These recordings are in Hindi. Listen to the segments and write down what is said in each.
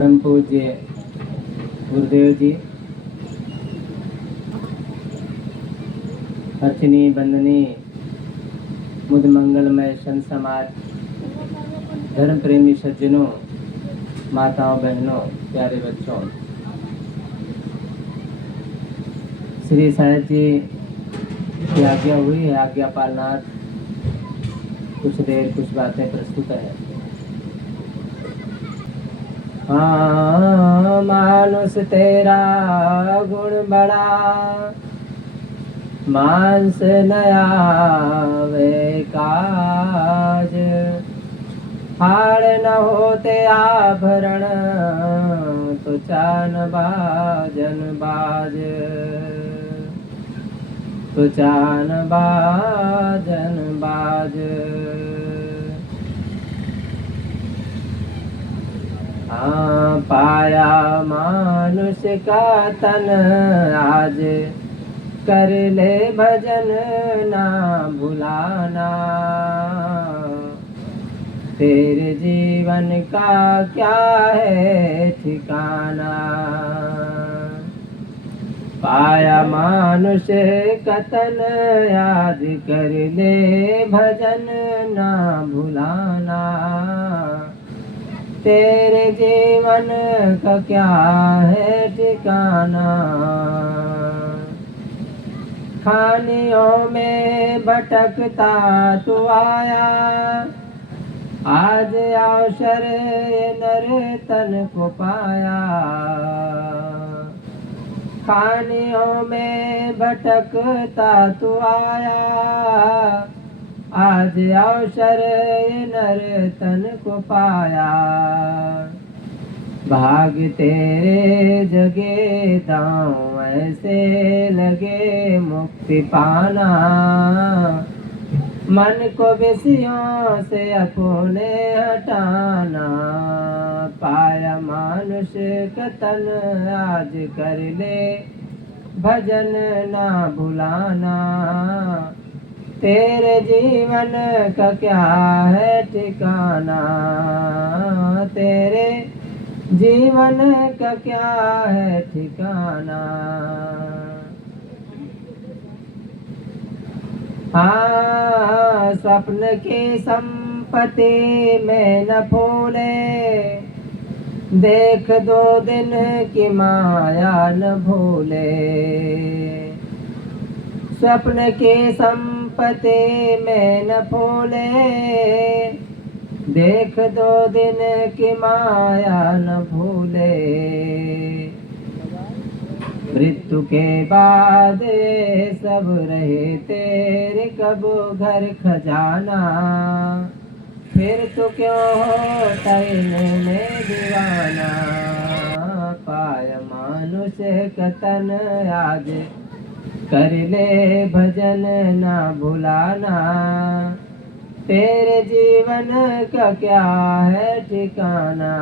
परम पूज्य गुरुदेव जी, अर्चनी बंदनी मुद मंगलमय संत समाज, धर्म प्रेमी सज्जनों, माताओं बहनों, प्यारे बच्चों, श्री साहिब जी की आज्ञा हुई है। आज्ञा पालनार्थ कुछ देर कुछ बातें प्रस्तुत है। हाँ, मानुष तेरा गुण बड़ा, मांस नया वे काज, हार न होते आभरण, तो चान बाजन बाज, तो चान बाजन बाज। हाँ, पाया मानुष का तन आज, कर ले भजन ना भुलाना, तेरे जीवन का क्या है ठिकाना। पाया मानुष का तन आज, कर ले भजन ना भुलाना, तेरे जीवन का क्या है ठिकाना। खानियों में भटकता तू आया, आज अवसर नर तन को पाया। खानियों में भटकता तू आया, आज अवसर नर तन को पाया। भाग तेरे जगे दांव ऐसे लगे मुक्ति पाना, मन को विषयों से अपने हटाना। पाया मानुष का तन आज, कर ले भजन ना भुलाना, तेरे जीवन का क्या है ठिकाना। तेरे जीवन का क्या है ठिकाना। हाँ, स्वप्न की संपत्ति में न भूले, देख दो दिन की माया न भूले। स्वप्न की संपत्ति में न भूले, देख दो दिन की माया न भूले। मृत्यु के बाद सब रहे तेरे, कब घर खजाना, फिर तो क्यों हो तैने में दीवाना। पाया मानुष का तन आज, कर ले भजन ना भुलाना, तेरे जीवन का क्या है ठिकाना।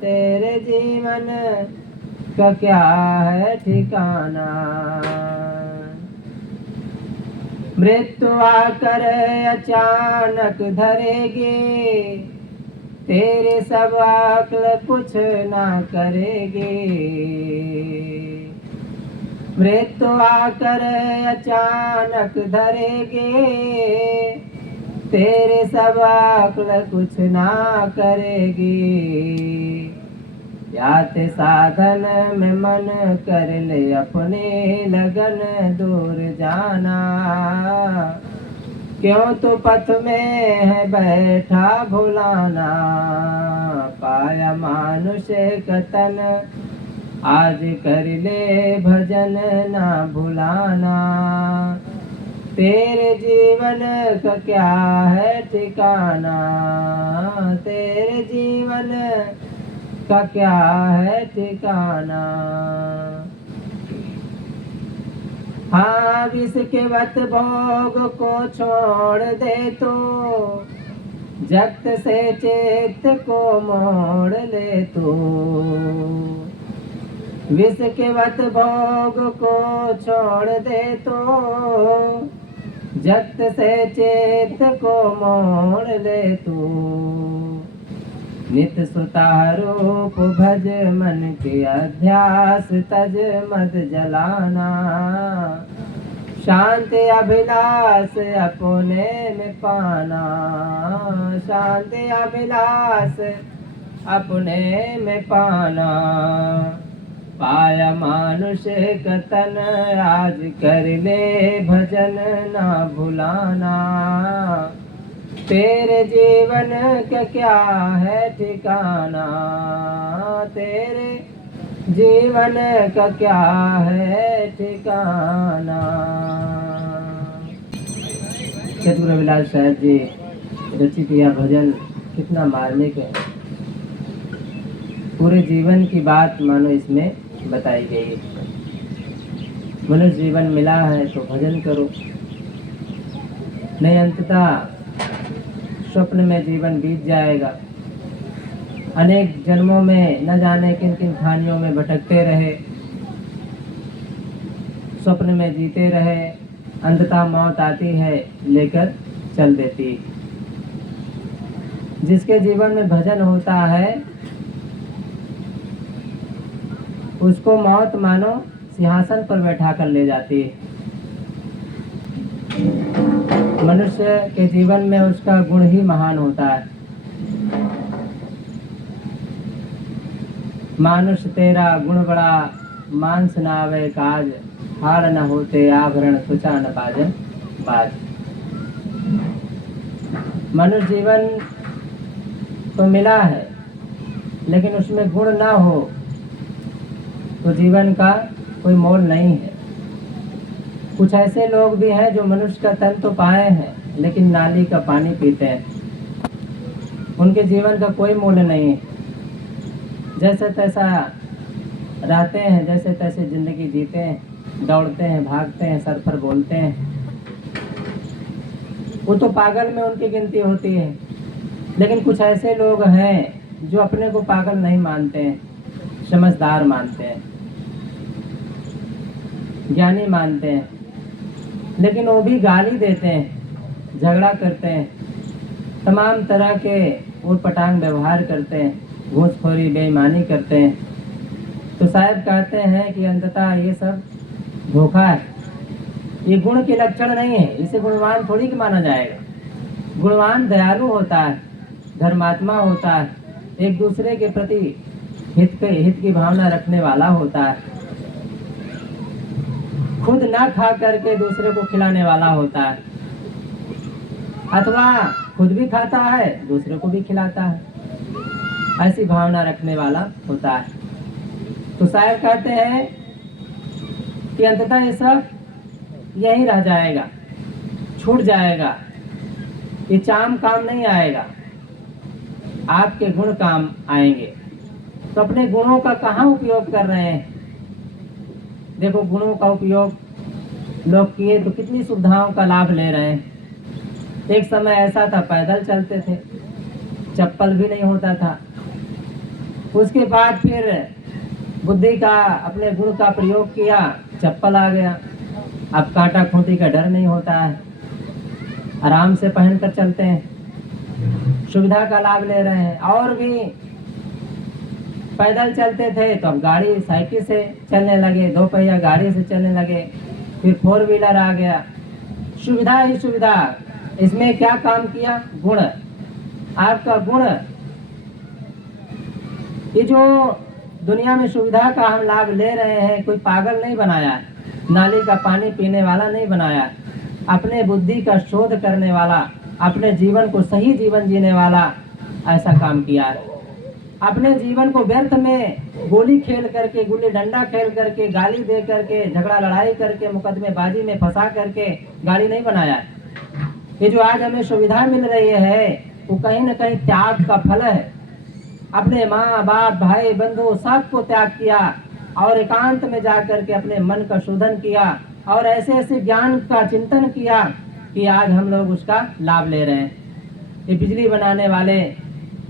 तेरे जीवन का क्या है ठिकाना। मृत्यु आकर अचानक धरेगी, तेरे सब अक्ल कुछ ना करेगी। मृत्यु आकर अचानक धरेगी, तेरे सब अक्ल कुछ ना करेगी। याते साधन में मन कर ले अपने लगन दूर जाना, क्यों तो पथ में है बैठा भुलाना। पाया मानुष का तन आज, कर ले भजन ना भुलाना, तेरे जीवन का क्या है ठिकाना। तेरे जीवन का क्या है ठिकाना। हाँ, विष के वत भोग को छोड़ दे तो, जगत से चेत को मोड़ ले तो। विष के वत भोग को छोड़ दे तो, जगत से चेत को मोड़ ले तू। नित सुता रूप भज मन के अध्यास तज मद जलाना। शांति अभिलाष अपने में पाना, शांति अभिलाष अपने में पाना। पाया मानुष कतन आज कर ले भजन ना भुलाना। तेरे जीवन का क्या है ठिकाना, तेरे जीवन का क्या है ठिकाना। चतुर विलास साहब जी रचित यह भजन कितना मार्मिक है। पूरे जीवन की बात मानो इसमें बताई गई है। मनुष्य जीवन मिला है तो भजन करो, नहीं अंततः स्वप्न में जीवन बीत जाएगा। अनेक जन्मों में न जाने किन किन खानियों में भटकते रहे, स्वप्न में जीते रहे, अंततः मौत आती है लेकर चल देती। जिसके जीवन में भजन होता है उसको मौत मानो सिंहासन पर बैठा कर ले जाती है। मनुष्य के जीवन में उसका गुण ही महान होता है। मानुष तेरा गुण बड़ा, मांस न आवे काज, हार न होते आभरण त्वचा न बाजन बाज। मनुष्य जीवन तो मिला है लेकिन उसमें गुण ना हो तो जीवन का कोई मोल नहीं है। कुछ ऐसे लोग भी हैं जो मनुष्य का तन तो पाए हैं लेकिन नाली का पानी पीते हैं, उनके जीवन का कोई मूल्य नहीं है। जैसे तैसा रहते हैं, जैसे तैसे जिंदगी जीते हैं, दौड़ते हैं, भागते हैं, सर पर बोलते हैं। वो तो पागल में उनकी गिनती होती है। लेकिन कुछ ऐसे लोग हैं जो अपने को पागल नहीं मानते हैं, समझदार मानते हैं, ज्ञानी मानते हैं, लेकिन वो भी गाली देते हैं, झगड़ा करते हैं, तमाम तरह के उटपटांग व्यवहार करते हैं, घूसखोरी बेईमानी करते हैं। तो साहब कहते हैं कि अंततः ये सब धोखा है, ये गुण के लक्षण नहीं है, इसे गुणवान थोड़ी कि माना जाएगा। गुणवान दयालु होता है, धर्मात्मा होता है, एक दूसरे के प्रति हित की भावना रखने वाला होता है, खुद ना खा करके दूसरे को खिलाने वाला होता है, अथवा खुद भी खाता है दूसरे को भी खिलाता है, ऐसी भावना रखने वाला होता है। तो साहब कहते हैं कि अंततः ये सब यही रह जाएगा, छूट जाएगा, ये चाम काम नहीं आएगा, आपके गुण काम आएंगे। तो अपने गुणों का कहाँ उपयोग कर रहे हैं? देखो, गुणों का उपयोग लोग किए तो कितनी सुविधाओं का लाभ ले रहे हैं। एक समय ऐसा था पैदल चलते थे, चप्पल भी नहीं होता था। उसके बाद फिर बुद्धि का, अपने गुण का प्रयोग किया, चप्पल आ गया। अब कांटा खूंटी का डर नहीं होता है, आराम से पहन कर चलते हैं, सुविधा का लाभ ले रहे हैं। और भी पैदल चलते थे तो अब गाड़ी साइकिल से चलने लगे, दो पहिया गाड़ी से चलने लगे, फिर फोर व्हीलर आ गया। सुविधा ही सुविधा। इसमें क्या काम किया? गुण। आपका गुण, ये जो दुनिया में सुविधा का हम लाभ ले रहे हैं, कोई पागल नहीं बनाया है, नाली का पानी पीने वाला नहीं बनाया है, अपने बुद्धि का शोध करने वाला, अपने जीवन को सही जीवन जीने वाला ऐसा काम किया है। अपने जीवन को व्यर्थ में गोली खेल करके, गुल्ली डंडा खेल करके, गाली दे करके, झगड़ा लड़ाई करके, मुकदमेबाजी में फंसा करके गाड़ी नहीं बनाया है। ये जो आज हमें सुविधा मिल रही है वो कहीं न कहीं त्याग का फल है। अपने माँ बाप, भाई बंधु सबको त्याग किया और एकांत में जा करके अपने मन का शोधन किया और ऐसे ऐसे ज्ञान का चिंतन किया कि आज हम लोग उसका लाभ ले रहे हैं। ये बिजली बनाने वाले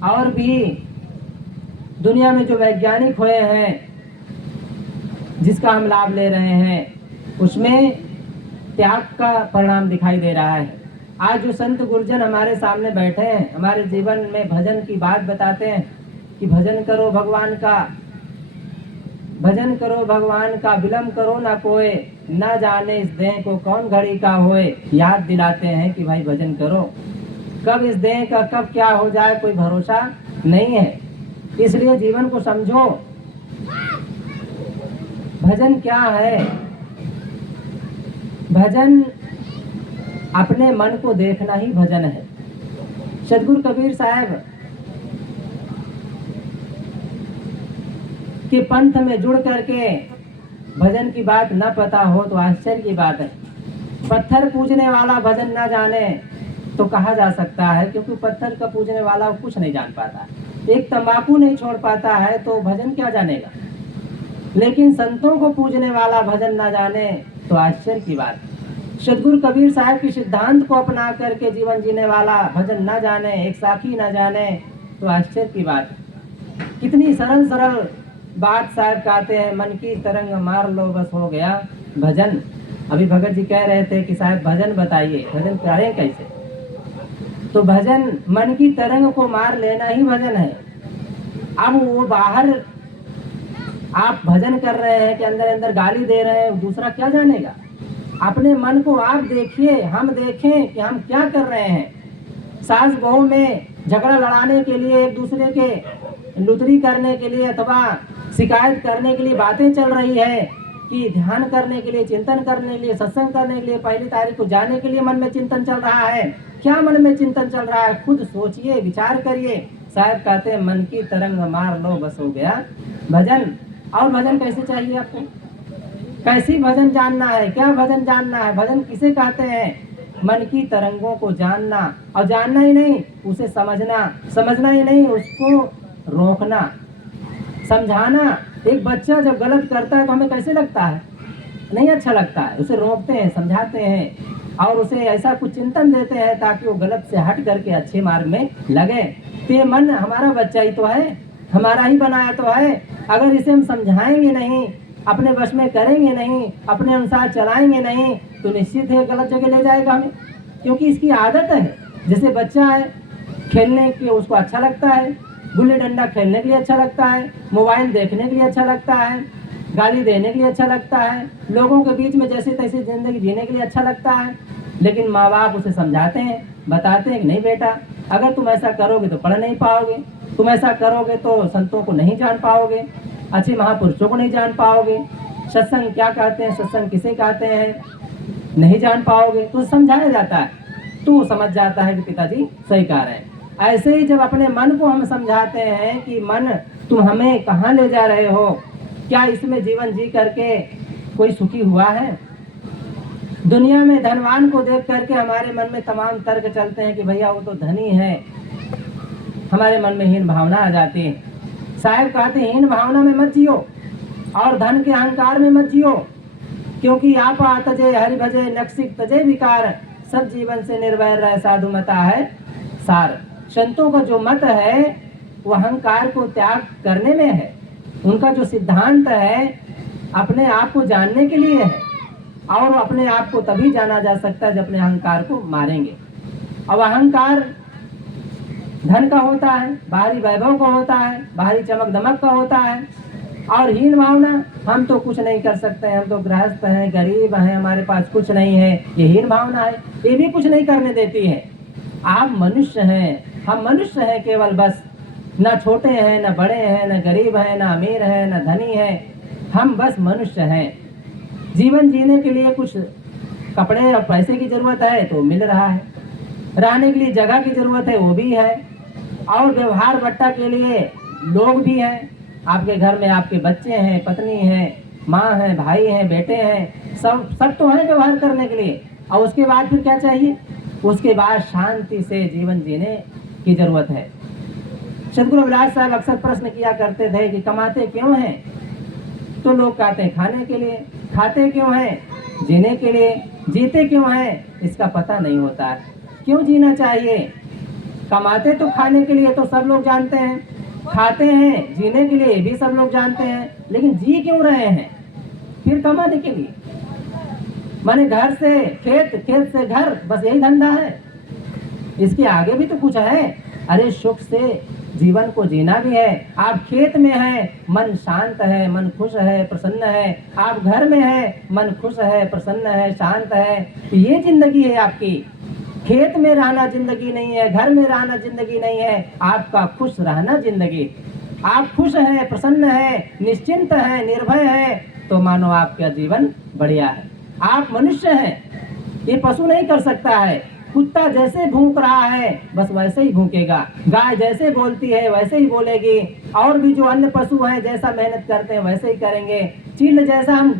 और भी दुनिया में जो वैज्ञानिक हुए हैं, जिसका हम लाभ ले रहे हैं, उसमें त्याग का परिणाम दिखाई दे रहा है। आज जो संत गुरुजन हमारे सामने बैठे हैं, हमारे जीवन में भजन की बात बताते हैं कि भजन करो भगवान का, भजन करो भगवान का, विलम्ब करो ना कोई, ना जाने इस देह को कौन घड़ी का होए। याद दिलाते हैं कि भाई भजन करो, कब इस देह का कब क्या हो जाए कोई भरोसा नहीं है, इसलिए जीवन को समझो। भजन क्या है? भजन अपने मन को देखना ही भजन है। सदगुरु कबीर साहब के पंथ में जुड़ करके भजन की बात न पता हो तो आश्चर्य की बात है। पत्थर पूजने वाला भजन न जाने तो कहा जा सकता है, क्योंकि पत्थर का पूजने वाला कुछ नहीं जान पाता। एक तंबाकू नहीं छोड़ पाता है तो भजन क्या जानेगा। लेकिन संतों को पूजने वाला भजन न जाने तो आश्चर्य की बात है। सदगुरु कबीर साहब के सिद्धांत को अपना करके जीवन जीने वाला भजन न जाने, एक साखी न जाने तो आश्चर्य की बात है। कितनी सरल सरल बात साहब कहते हैं, मन की तरंग मार लो बस हो गया भजन। अभी भगत जी कह रहे थे कि साहब भजन बताइए, भजन करें कैसे? तो भजन मन की तरंग को मार लेना ही भजन है। अब वो बाहर आप भजन कर रहे हैं कि अंदर अंदर गाली दे रहे हैं, दूसरा क्या जानेगा। अपने मन को आप देखिए, हम देखें कि हम क्या कर रहे हैं। सास बहू में झगड़ा लड़ाने के लिए, एक दूसरे के लुतरी करने के लिए अथवा शिकायत करने के लिए बातें चल रही है कि ध्यान करने के लिए, चिंतन करने के लिए, सत्संग करने के लिए, पहली तारीख को जाने के लिए मन में चिंतन चल रहा है। क्या मन में चिंतन चल रहा है? खुद सोचिए, विचार करिए। साहब कहते हैं मन की तरंग मार लो बस हो गया भजन। और भजन कैसे चाहिए आपको? कैसी भजन जानना है? क्या भजन जानना है? भजन किसे कहते हैं? मन की तरंगों को जानना, और जानना ही नहीं उसे समझना, समझना ही नहीं उसको रोकना, समझाना। एक बच्चा जब गलत करता है तो हमें कैसे लगता है? नहीं अच्छा लगता है। उसे रोकते हैं, समझाते हैं और उसे ऐसा कुछ चिंतन देते हैं ताकि वो गलत से हट करके अच्छे मार्ग में लगे। तो ये मन हमारा बच्चा ही तो है, हमारा ही बनाया तो है। अगर इसे हम समझाएंगे नहीं, अपने वश में करेंगे नहीं, अपने अनुसार चलाएंगे नहीं, तो निश्चित है गलत जगह ले जाएगा हमें, क्योंकि इसकी आदत है। जैसे बच्चा है, खेलने के उसको अच्छा लगता है, गुल्ली डंडा खेलने के लिए अच्छा लगता है, मोबाइल देखने के लिए अच्छा लगता है, गाली देने के लिए अच्छा लगता है, लोगों के बीच में जैसे तैसे जिंदगी जीने के लिए अच्छा लगता है। लेकिन माँ बाप उसे समझाते हैं, बताते हैं कि नहीं बेटा, अगर तुम ऐसा करोगे तो पढ़ नहीं पाओगे, तुम ऐसा करोगे तो संतों को नहीं जान पाओगे, अच्छे महापुरुषों को नहीं जान पाओगे, सत्संग क्या कहते हैं, सत्संग किसे कहते हैं नहीं जान पाओगे। तो समझाया जाता है, तो समझ जाता है कि पिताजी सही कह रहे हैं। ऐसे ही जब अपने मन को हम समझाते हैं कि मन तुम हमें कहाँ ले जा रहे हो, क्या इसमें जीवन जी करके कोई सुखी हुआ है? दुनिया में धनवान को देख करके हमारे मन में तमाम तर्क चलते हैं कि भैया वो तो धनी है, हमारे मन में हीन भावना आ जाती है। साहब कहते हैं हीन भावना में मत जियो और धन के अहंकार में मत जियो, क्योंकि आपा तजे हरि भजे नक्सिक तजे विकार, सब जीवन से निर्वैर रह साधु मता है सार। संतों का जो मत है वो अहंकार को त्याग करने में है। उनका जो सिद्धांत है अपने आप को जानने के लिए है, और अपने आप को तभी जाना जा सकता है जब अपने अहंकार को मारेंगे। अब अहंकार धन का होता है, बाहरी वैभव का होता है, बाहरी चमक दमक का होता है, और हीन भावना हम तो कुछ नहीं कर सकते हैं, हम तो गृहस्थ हैं, गरीब हैं, हमारे पास कुछ नहीं है, ये हीन भावना है। ये भी कुछ नहीं करने देती है। आप मनुष्य हैं, हम मनुष्य हैं केवल, बस न छोटे हैं, न बड़े हैं, न गरीब हैं, न अमीर हैं, न धनी हैं, हम बस मनुष्य हैं। जीवन जीने के लिए कुछ कपड़े और पैसे की जरूरत है तो मिल रहा है, रहने के लिए जगह की जरूरत है वो भी है, और व्यवहार बट्टा के लिए लोग भी हैं। आपके घर में आपके बच्चे हैं, पत्नी है, माँ है, भाई हैं, बेटे हैं, सब तो हैं व्यवहार करने के लिए। और उसके बाद फिर क्या चाहिए? उसके बाद शांति से जीवन जीने की जरूरत है। सदगुरु अभिलाष साहब अक्सर प्रश्न किया करते थे कि कमाते क्यों हैं? तो लोग कहते हैं खाने के लिए। खाते क्यों हैं? जीने के लिए। जीते क्यों हैं? इसका पता नहीं होता है। क्यों जीना चाहिए? कमाते तो खाने के लिए तो सब लोग जानते हैं, खाते हैं जीने के लिए भी सब लोग जानते हैं, लेकिन जी क्यों रहे हैं? फिर कमाने के लिए। माने घर से खेत, खेत से घर, बस यही धंधा है। इसके आगे भी तो कुछ है। अरे सुख से जीवन को जीना भी है। आप खेत में हैं, मन शांत है, मन खुश है, प्रसन्न है। आप घर में हैं, मन खुश है, प्रसन्न है, शांत है। तो ये जिंदगी है आपकी। खेत में रहना जिंदगी नहीं है, घर में रहना जिंदगी नहीं है, आपका खुश रहना जिंदगी। आप खुश हैं, प्रसन्न हैं, निश्चिंत हैं, निर्भय हैं, तो मानो आपका जीवन बढ़िया है। आप मनुष्य हैं, ये पशु नहीं कर सकता है। कुत्ता जैसे भूख रहा है बस वैसे ही भूखेगा, गाय जैसे बोलती है वैसे ही बोलेगी, और भी जो अन्य पशु हैं जैसा मेहनत करते हैं वैसे ही करेंगे। चील जैसा हम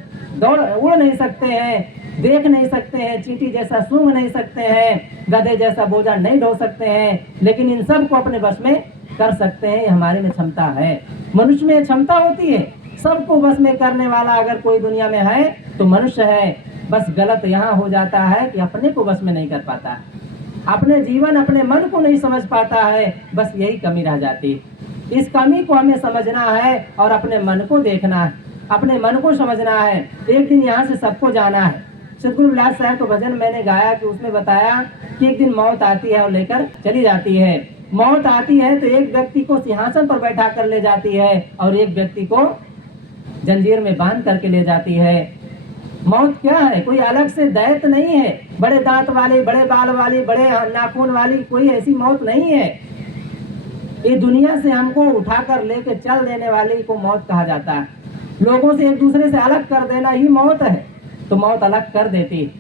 उड़ नहीं सकते हैं, देख नहीं सकते हैं, चींटी जैसा सूंघ नहीं सकते हैं, गधे जैसा बोझा नहीं ढो सकते हैं, लेकिन इन सब को अपने बस में कर सकते हैं। हमारे में क्षमता है, मनुष्य में क्षमता होती है। सबको बस में करने वाला अगर कोई दुनिया में है तो मनुष्य है। बस गलत यहाँ हो जाता है कि अपने को बस में नहीं कर पाता, अपने जीवन अपने मन को नहीं समझ पाता है, बस यही कमी रह जाती है। इस कमी को हमें समझना है और अपने मन को देखना है, अपने मन को समझना है। एक दिन यहाँ से सबको जाना है। सतगुरु विलास साहब को भजन मैंने गाया कि उसमें बताया कि एक दिन मौत आती है और लेकर चली जाती है। मौत आती है तो एक व्यक्ति को सिंहासन पर बैठा कर ले जाती है और एक व्यक्ति को जंजीर में बांध करके ले जाती है। मौत क्या है? कोई अलग से दैत्य नहीं है, बड़े दांत वाली, बड़े बाल वाली, बड़े नाखून वाली, कोई ऐसी मौत नहीं है। ये दुनिया से हमको उठाकर लेके चल देने वाली को मौत कहा जाता है। लोगों से एक दूसरे से अलग कर देना ही मौत है। तो मौत अलग कर देती है।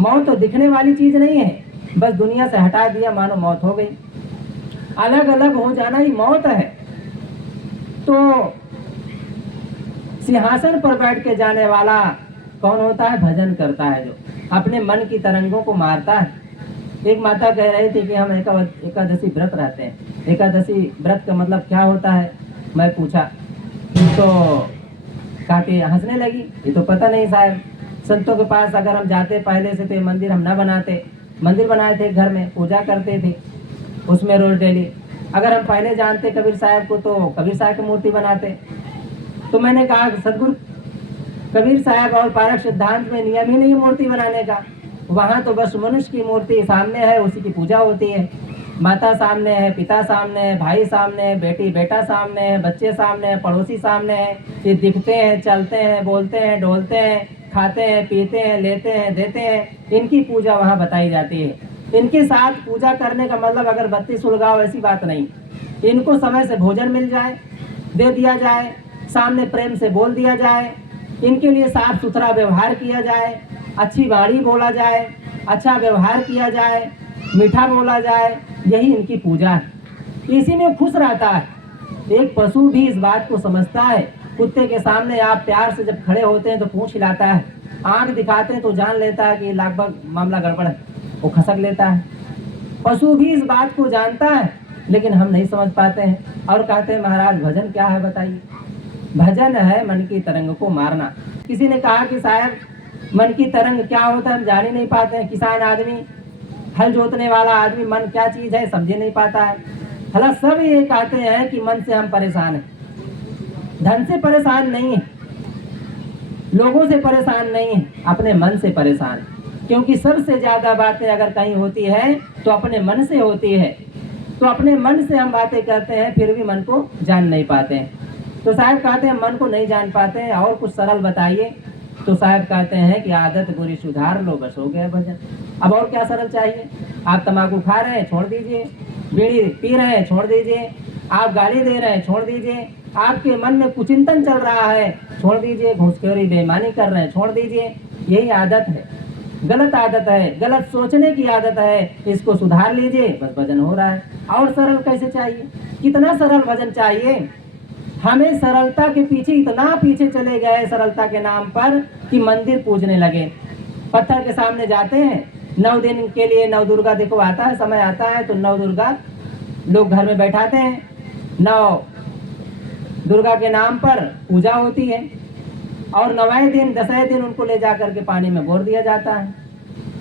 मौत तो दिखने वाली चीज नहीं है, बस दुनिया से हटा दिया मानो मौत हो गई। अलग अलग हो जाना ही मौत है। तो सिंहासन पर बैठ के जाने वाला कौन होता है? भजन करता है, जो अपने मन की तरंगों को मारता है। एक माता कह रही थी कि हम एकादशी व्रत रहते हैं। एकादशी व्रत का मतलब क्या होता है मैं पूछा तो काटे हंसने लगी, ये तो पता नहीं साहब। संतों के पास अगर हम जाते पहले से तो मंदिर हम न बनाते। मंदिर बनाए थे, घर में पूजा करते थे उसमें रोज डेली। अगर हम पहले जानते कबीर साहब को तो कबीर साहब की मूर्ति बनाते। तो मैंने कहा सदगुरु कबीर साहब और पारक सिद्धांत में नियम ही नहीं मूर्ति बनाने का। वहाँ तो बस मनुष्य की मूर्ति सामने है, उसी की पूजा होती है। माता सामने है, पिता सामने है, भाई सामने है, बेटी बेटा सामने है, बच्चे सामने है, पड़ोसी सामने है। ये दिखते हैं, चलते हैं, बोलते हैं, डोलते हैं, खाते हैं, पीते हैं, लेते हैं, देते हैं। इनकी पूजा वहाँ बताई जाती है। इनके साथ पूजा करने का मतलब अगर बत्ती सुलगाओ ऐसी बात नहीं। इनको समय से भोजन मिल जाए, दे दिया जाए, सामने प्रेम से बोल दिया जाए, इनके लिए साफ सुथरा व्यवहार किया जाए, अच्छी वाणी बोला जाए, अच्छा व्यवहार किया जाए, मीठा बोला जाए, यही इनकी पूजा है। इसी में खुश रहता है। एक पशु भी इस बात को समझता है। कुत्ते के सामने आप प्यार से जब खड़े होते हैं तो पूंछ हिलाता है, आंख दिखाते हैं तो जान लेता है कि लगभग मामला गड़बड़ है, वो खसक लेता है। पशु भी इस बात को जानता है, लेकिन हम नहीं समझ पाते हैं और कहते हैं महाराज भजन क्या है बताइए। भजन है मन की तरंग को मारना। किसी ने कहा कि साहब मन की तरंग क्या होता है हम जान ही नहीं पाते हैं। किसान आदमी, हल जोतने वाला आदमी मन क्या चीज है समझे नहीं पाता है। हालांकि सब ये कहते हैं कि मन से हम परेशान हैं, धन से परेशान नहीं है, लोगों से परेशान नहीं है, अपने मन से परेशान है। क्योंकि सबसे ज्यादा बातें अगर कहीं होती है तो अपने मन से होती है। तो अपने मन से हम बातें करते हैं, फिर भी मन को जान नहीं पाते हैं। तो साहब कहते हैं मन को नहीं जान पाते हैं, और कुछ सरल बताइए। तो साहब कहते हैं कि आदत बुरी सुधार लो, बस हो गया भजन। अब और क्या सरल चाहिए? आप तंबाकू खा रहे हैं, छोड़ दीजिए। बीड़ी पी रहे हैं, छोड़ दीजिए। आप गाली दे रहे हैं, छोड़ दीजिए। आपके मन में कुचिंतन चल रहा है, छोड़ दीजिए। घूसखोरी बेईमानी कर रहे हैं, छोड़ दीजिए। यही आदत है, गलत आदत है, गलत सोचने की आदत है। इसको सुधार लीजिए, बस भजन हो रहा है। और सरल कैसे चाहिए? कितना सरल भजन चाहिए? हमें सरलता के पीछे इतना पीछे चले गए सरलता के नाम पर कि मंदिर पूजने लगे। पत्थर के सामने जाते हैं 9 दिन के लिए। नव दुर्गा देखो आता है, समय आता है तो नव दुर्गा लोग घर में बैठाते हैं। नव दुर्गा के नाम पर पूजा होती है और 9वें दिन 10वें दिन उनको ले जा करके पानी में बोर दिया जाता है।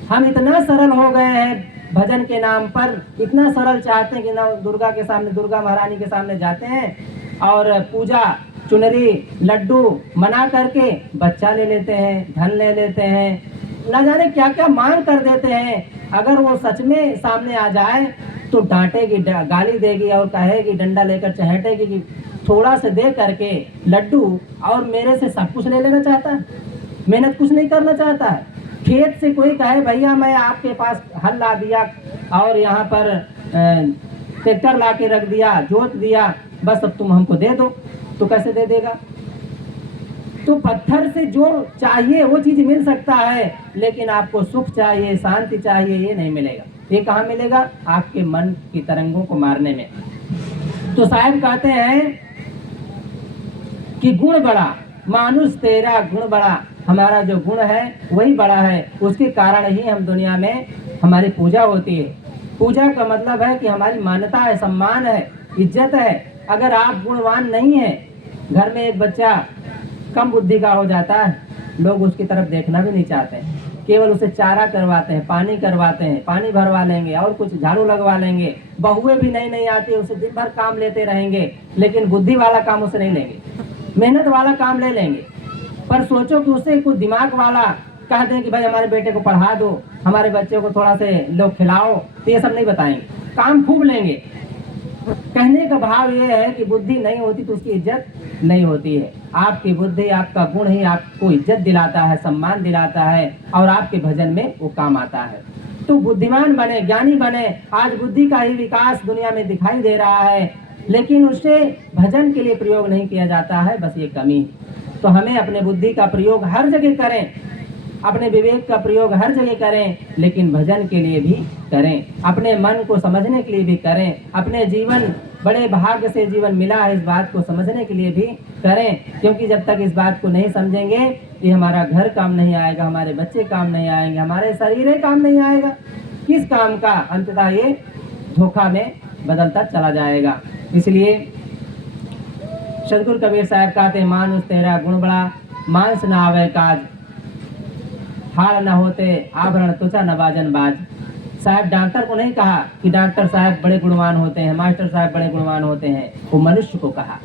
हम इतना सरल हो गए हैं भजन के नाम पर, इतना सरल चाहते हैं कि नव दुर्गा के सामने, दुर्गा महारानी के सामने जाते हैं और पूजा, चुनरी, लड्डू मना करके बच्चा ले लेते हैं, धन ले लेते हैं, न जाने क्या क्या मांग कर देते हैं। अगर वो सच में सामने आ जाए तो डांटेगी, गाली देगी और कहेगी, डंडा लेकर चहेटेगी कि थोड़ा से दे करके लड्डू और मेरे से सब कुछ ले लेना चाहता है, मेहनत कुछ नहीं करना चाहता है। खेत से कोई कहे भैया मैं आपके पास हल ला दिया और यहाँ पर ट्रैक्टर ला के रख दिया, जोत दिया, बस अब तुम हमको दे दो, तो कैसे दे देगा? तो पत्थर से जो चाहिए वो चीज मिल सकता है, लेकिन आपको सुख चाहिए, शांति चाहिए, ये नहीं मिलेगा। ये कहाँ मिलेगा? आपके मन की तरंगों को मारने में। तो साहब कहते हैं कि गुण बड़ा मानुष तेरा गुण बड़ा, हमारा जो गुण है वही बड़ा है, उसके कारण ही हम दुनिया में हमारी पूजा होती है। पूजा का मतलब है कि हमारी मान्यता है, सम्मान है, इज्जत है। अगर आप गुणवान नहीं है, घर में एक बच्चा कम बुद्धि का हो जाता है, लोग उसकी तरफ देखना भी नहीं चाहते हैं, केवल उसे चारा करवाते हैं, पानी करवाते हैं, पानी भरवा लेंगे और कुछ झाड़ू लगवा लेंगे। बहुएं भी नई नई आती है, उसे दिन भर काम लेते रहेंगे, लेकिन बुद्धि वाला काम उसे नहीं लेंगे, मेहनत वाला काम ले लेंगे। पर सोचो कि उसे कुछ दिमाग वाला कह दें कि भाई हमारे बेटे को पढ़ा दो, हमारे बच्चे को थोड़ा से लोग खिलाओ, तो ये सब नहीं बताएंगे, काम खूब लेंगे। कहने का भाव ये है कि बुद्धि नहीं होती तो उसकी इज्जत नहीं होती है। आपकी बुद्धि, आपका गुण ही आपको इज्जत दिलाता है, सम्मान दिलाता है और आपके भजन में वो काम आता है। तो बुद्धिमान बने, ज्ञानी बने। आज बुद्धि का ही विकास दुनिया में दिखाई दे रहा है, लेकिन उसे भजन के लिए प्रयोग नहीं किया जाता है, बस ये कमी है। तो हमें अपने बुद्धि का प्रयोग हर जगह करें, अपने विवेक का प्रयोग हर जगह करें, लेकिन भजन के लिए भी करें, अपने मन को समझने के लिए भी करें, अपने जीवन बड़े भाग्य से जीवन मिला है इस बात को समझने के लिए भी करें। क्योंकि जब तक इस बात को नहीं समझेंगे, ये हमारा घर काम नहीं आएगा, हमारे बच्चे काम नहीं आएंगे, हमारे शरीर काम नहीं आएगा, किस काम का? अंततः ये धोखा में बदलता चला जाएगा। इसलिए सदगुरु कबीर साहब कहते, मानुष तेरा गुण बड़ा, मांस न आवे काज, हाड़ न होते आभरण तुचा न बाजन बाज। साहब डॉक्टर को नहीं कहा कि डॉक्टर साहब बड़े गुणवान होते हैं, मास्टर साहब बड़े गुणवान होते हैं, वो मनुष्य को कहा।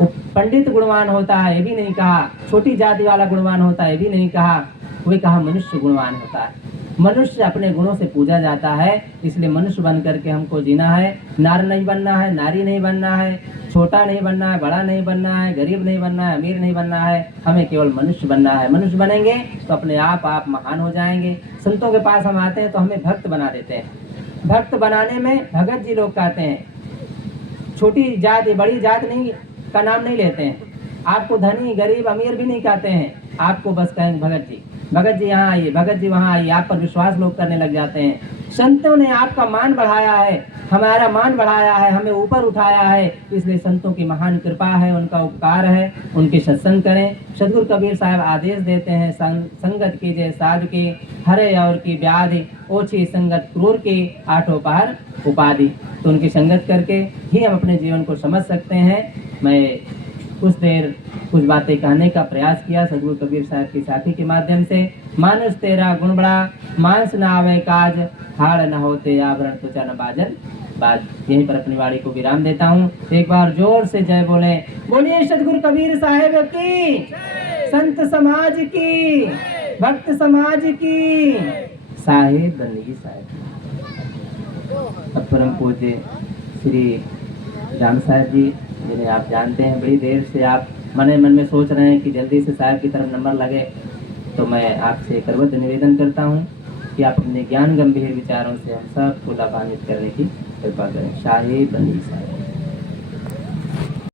वो पंडित गुणवान होता है ये भी नहीं कहा, छोटी जाति वाला गुणवान होता है ये भी नहीं कहा, वही कहा मनुष्य गुणवान होता है। मनुष्य अपने गुणों से पूजा जाता है, इसलिए मनुष्य बन करके हमको जीना है। नार नहीं बनना है, नारी नहीं बनना है, छोटा नहीं बनना है, बड़ा नहीं बनना है, गरीब नहीं बनना है, अमीर नहीं बनना है, हमें केवल मनुष्य बनना है। मनुष्य बनेंगे तो अपने आप महान हो जाएंगे। संतों के पास हम आते हैं तो हमें भक्त बना देते हैं। भक्त बनाने में भगत जी लोग कहते हैं, छोटी जात बड़ी जात नहीं का नाम नहीं लेते हैं, आपको धनी गरीब अमीर भी नहीं कहते हैं, आपको बस कहेंगे भगत जी, भगत जी यहाँ आइए, भगत जी वहाँ आइए। आप पर विश्वास लोग करने लग जाते हैं। संतों ने आपका मान बढ़ाया है, हमारा मान बढ़ाया है, हमें ऊपर उठाया है, इसलिए संतों की महान कृपा है, उनका उपकार है, उनके सत्संग करें। सदगुरु कबीर साहब आदेश देते हैं, संगत कीजिए साधु की, हरे और की व्याधि, ओछी संगत क्रूर की, आठों पहर उपाधि। तो उनकी संगत करके ही हम अपने जीवन को समझ सकते हैं। मैं कुछ देर कुछ बातें कहने का प्रयास किया सदगुरु कबीर साहब की साथी के माध्यम से। मानुष तेरा गुण बड़ा, मांस न आवे काज, हाड़ न होते आभरण तुचा न बाजन बाज। यहीं पर अपनी वाणी को विराम देता हूँ। एक बार जोर से जय बोले, बोलिए सदगुरु कबीर साहब की, संत समाज की, भक्त समाज की, साहेब बंदगी साहब। अब परम पूज्य श्री राम साहब जी, जिन्हें आप जानते हैं, बड़ी देर से आप मन में सोच रहे हैं कि जल्दी से साहब की तरफ नंबर लगे, तो मैं आपसे करवत निवेदन करता हूं कि आप अपने ज्ञान गंभीर विचारों से हम सबको लाभान्वित करने की कृपा करें। शाही बंदी साहब।